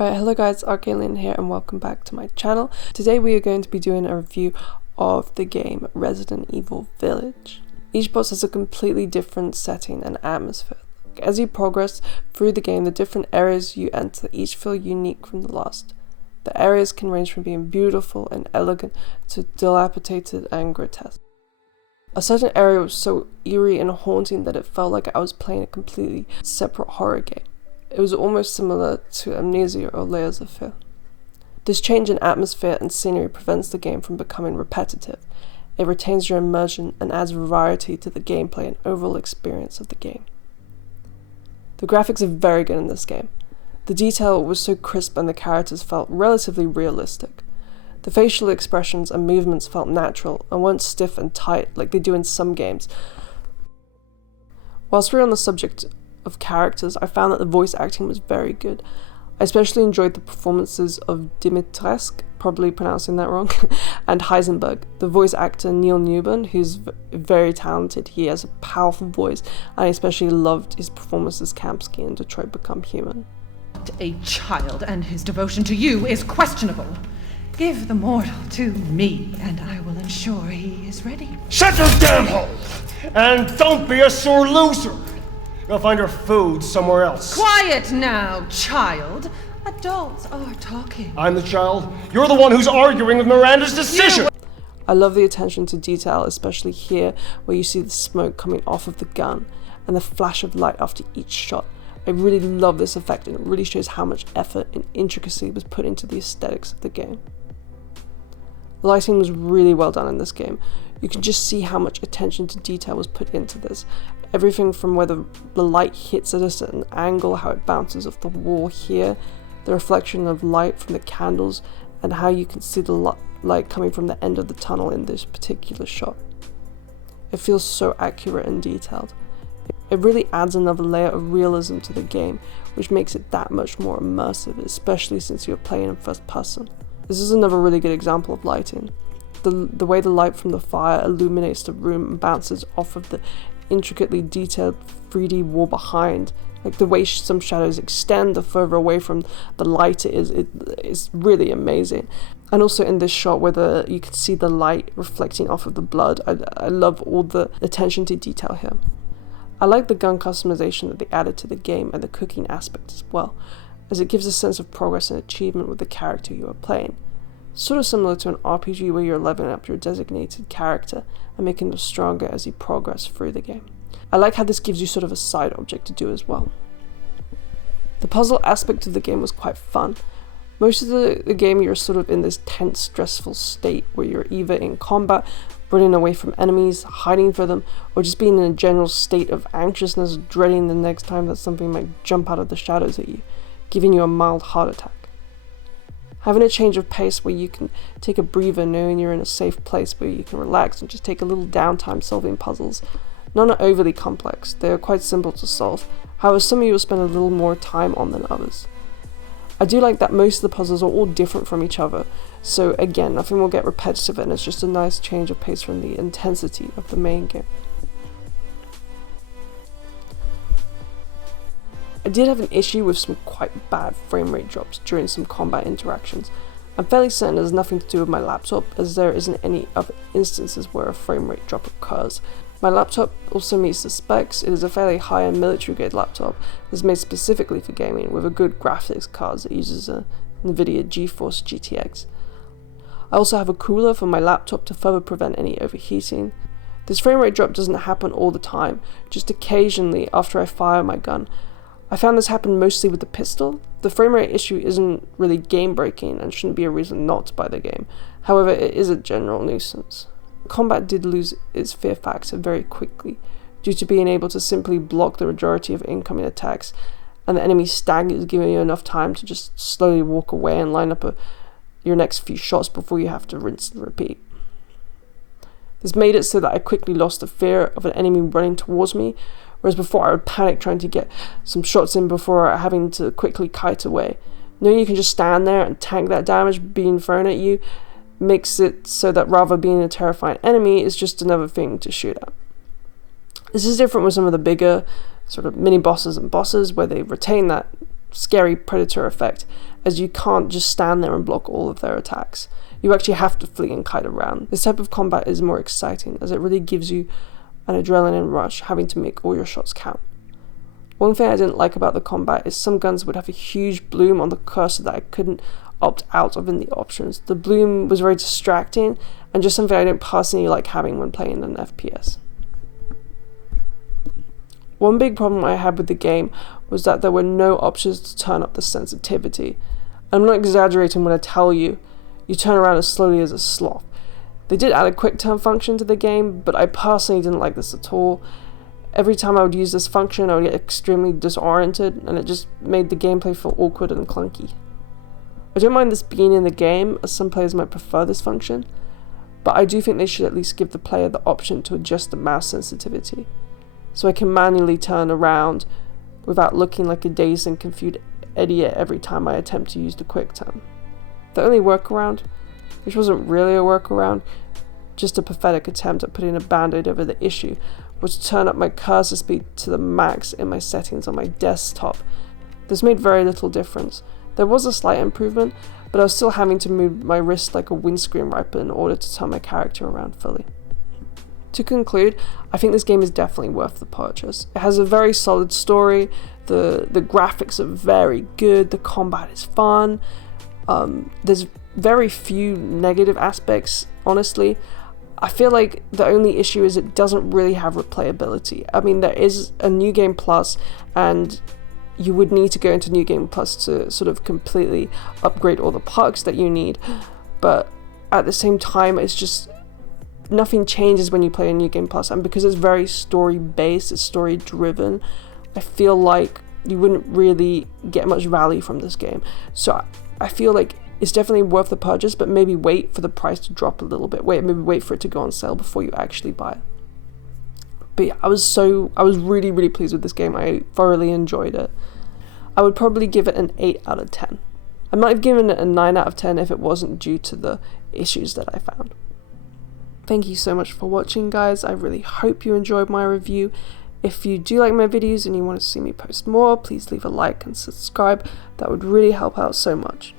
Alright, hello guys, Arcalyn here and welcome back to my channel. Today we are going to be doing a review of the game Resident Evil Village. Each boss has a completely different setting and atmosphere. As you progress through the game, the different areas you enter each feel unique from the last. The areas can range from being beautiful and elegant to dilapidated and grotesque. A certain area was so eerie and haunting that it felt like I was playing a completely separate horror game. It was almost similar to Amnesia or Layers of Fear. This change in atmosphere and scenery prevents the game from becoming repetitive. It retains your immersion and adds variety to the gameplay and overall experience of the game. The graphics are very good in this game. The detail was so crisp and the characters felt relatively realistic. The facial expressions and movements felt natural and weren't stiff and tight like they do in some games. Whilst we're on the subject of characters, I found that the voice acting was very good. I especially enjoyed the performances of Dimitrescu, probably pronouncing that wrong, and Heisenberg. The voice actor Neil Newbern, who's very talented, he has a powerful voice, and I especially loved his performance as Kamsky in Detroit Become Human. A child, and his devotion to you is questionable. Give the mortal to me, and I will ensure he is ready. Shut your damn hole! And don't be a sore loser! Go find her food somewhere else. Quiet now, child. Adults are talking. I'm the child. You're the one who's arguing with Miranda's decision! I love the attention to detail, especially here where you see the smoke coming off of the gun and the flash of light after each shot. I really love this effect and it really shows how much effort and intricacy was put into the aesthetics of the game. The lighting was really well done in this game. You can just see how much attention to detail was put into this. Everything from whether the light hits at a certain angle, how it bounces off the wall here, the reflection of light from the candles, and how you can see the light coming from the end of the tunnel in this particular shot. It feels so accurate and detailed. It really adds another layer of realism to the game, which makes it that much more immersive, especially since you're playing in first person. This is another really good example of lighting. The way the light from the fire illuminates the room and bounces off of the intricately detailed 3D wall behind, like the way some shadows extend the further away from the light it is really amazing. And also in this shot where you can see the light reflecting off of the blood, I love all the attention to detail here. I like the gun customization that they added to the game and the cooking aspect as well, as it gives a sense of progress and achievement with the character you are playing. Sort of similar to an RPG where you're leveling up your designated character and making them stronger as you progress through the game. I like how this gives you sort of a side object to do as well. The puzzle aspect of the game was quite fun. Most of the game you're sort of in this tense, stressful state where you're either in combat, running away from enemies, hiding for them, or just being in a general state of anxiousness, dreading the next time that something might jump out of the shadows at you, giving you a mild heart attack. Having a change of pace where you can take a breather knowing you're in a safe place where you can relax and just take a little downtime solving puzzles. None are overly complex, they are quite simple to solve, however some of you will spend a little more time on than others. I do like that most of the puzzles are all different from each other, so again, nothing will get repetitive and it's just a nice change of pace from the intensity of the main game. I did have an issue with some quite bad frame rate drops during some combat interactions. I'm fairly certain it has nothing to do with my laptop, as there isn't any other instances where a frame rate drop occurs. My laptop also meets the specs. It is a fairly high-end military grade laptop that's made specifically for gaming with a good graphics card that uses a NVIDIA GeForce GTX. I also have a cooler for my laptop to further prevent any overheating. This frame rate drop doesn't happen all the time, just occasionally after I fire my gun. I found this happened mostly with the pistol. The frame rate issue isn't really game breaking and shouldn't be a reason not to buy the game, however it is a general nuisance. Combat did lose its fear factor very quickly, due to being able to simply block the majority of incoming attacks, and the enemy staggers, giving you enough time to just slowly walk away and line up your next few shots before you have to rinse and repeat. This made it so that I quickly lost the fear of an enemy running towards me, whereas before I would panic trying to get some shots in before having to quickly kite away. Knowing you can just stand there and tank that damage being thrown at you makes it so that rather being a terrifying enemy is just another thing to shoot at. This is different with some of the bigger sort of mini bosses and bosses where they retain that scary predator effect as you can't just stand there and block all of their attacks. You actually have to flee and kite around. This type of combat is more exciting, as it really gives you an adrenaline rush having to make all your shots count. One thing I didn't like about the combat is some guns would have a huge bloom on the cursor that I couldn't opt out of in the options. The bloom was very distracting and just something I don't personally like having when playing an FPS. One big problem I had with the game was that there were no options to turn up the sensitivity. I'm not exaggerating when I tell you, you turn around as slowly as a sloth. They did add a quick turn function to the game, but I personally didn't like this at all. Every time I would use this function, I would get extremely disoriented, and it just made the gameplay feel awkward and clunky. I don't mind this being in the game, as some players might prefer this function, but I do think they should at least give the player the option to adjust the mouse sensitivity, so I can manually turn around without looking like a dazed and confused idiot every time I attempt to use the quick turn. The only workaround, which wasn't really a workaround, just a pathetic attempt at putting a band-aid over the issue, was to turn up my cursor speed to the max in my settings on my desktop. This made very little difference. There was a slight improvement, but I was still having to move my wrist like a windscreen wiper in order to turn my character around fully. To conclude, I think this game is definitely worth the purchase. It has a very solid story, the graphics are very good, the combat is fun, there's very few negative aspects, honestly. I feel like the only issue is it doesn't really have replayability. I mean, there is a New Game Plus, and you would need to go into New Game Plus to sort of completely upgrade all the perks that you need, but at the same time, it's just nothing changes when you play a New Game Plus, and because it's very story based, it's story driven, I feel like you wouldn't really get much value from this game. So I feel like it's definitely worth the purchase, but maybe wait for the price to drop a little bit. Maybe wait for it to go on sale before you actually buy it. But yeah, I was really, really pleased with this game. I thoroughly enjoyed it. I would probably give it an 8 out of 10. I might have given it a 9 out of 10 if it wasn't due to the issues that I found. Thank you so much for watching, guys. I really hope you enjoyed my review. If you do like my videos and you want to see me post more, please leave a like and subscribe. That would really help out so much.